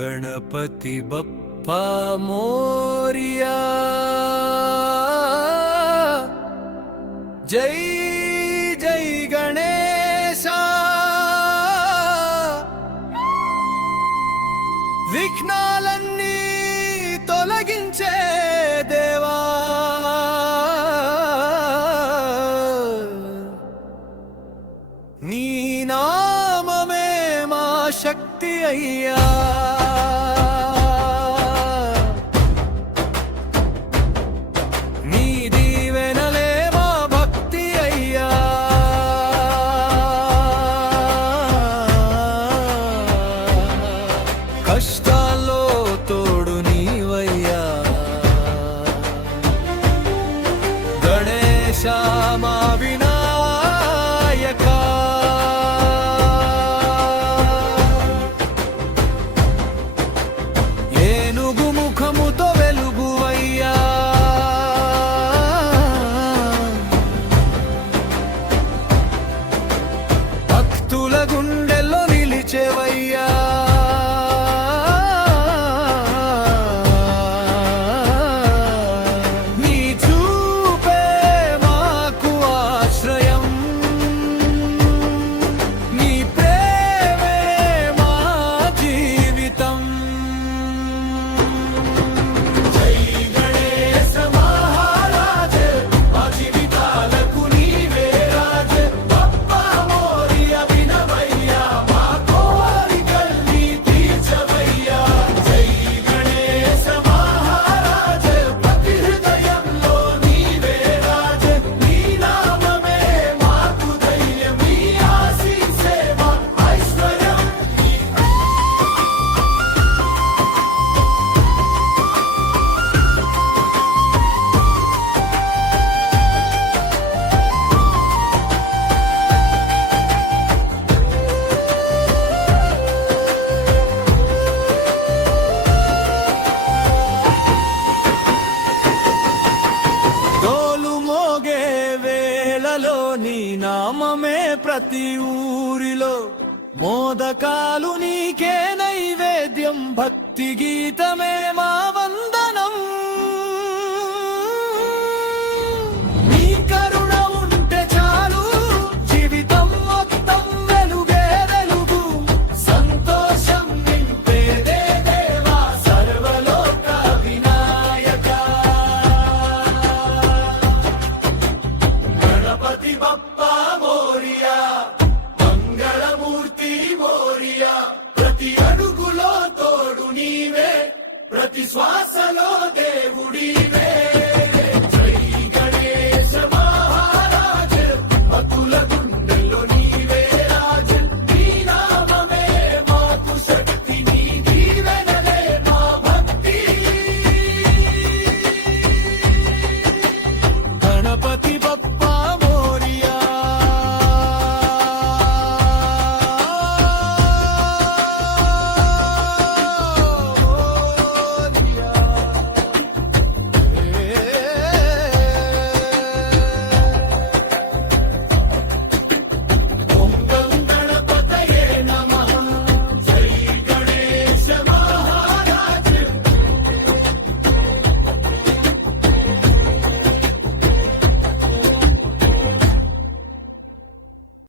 गणपति बप्पा मोरिया जय जय गणेशा विघ्नालन्नी तोलगिंचे देवा नी नाममे मा शक्ति अय्या కష్టాల్లో తోడు నీవయ్యా గణేశ మా వినాయక ఏనుగు ముఖముతో వెలుగువయ్యా భక్తుల గుండెల్లో నిలిచేవయ్యా నీ నామమే ప్రతి ఊరిలో మోదకాలు నీకే నైవేద్యం భక్తి గీతమే మా వందనం నీ కరుణ ఉంటే చాలు జీవితం మొత్తం వెలుగే వెలుగు సంతోషం నింపేదే దేవా సర్వలోక వినాయక గణపతి బప్పా మోరియా మంగళమూర్తి మోరియా ప్రతి అడుగులో తోడు నీవే ప్రతి శ్వాసలో దేవుడివే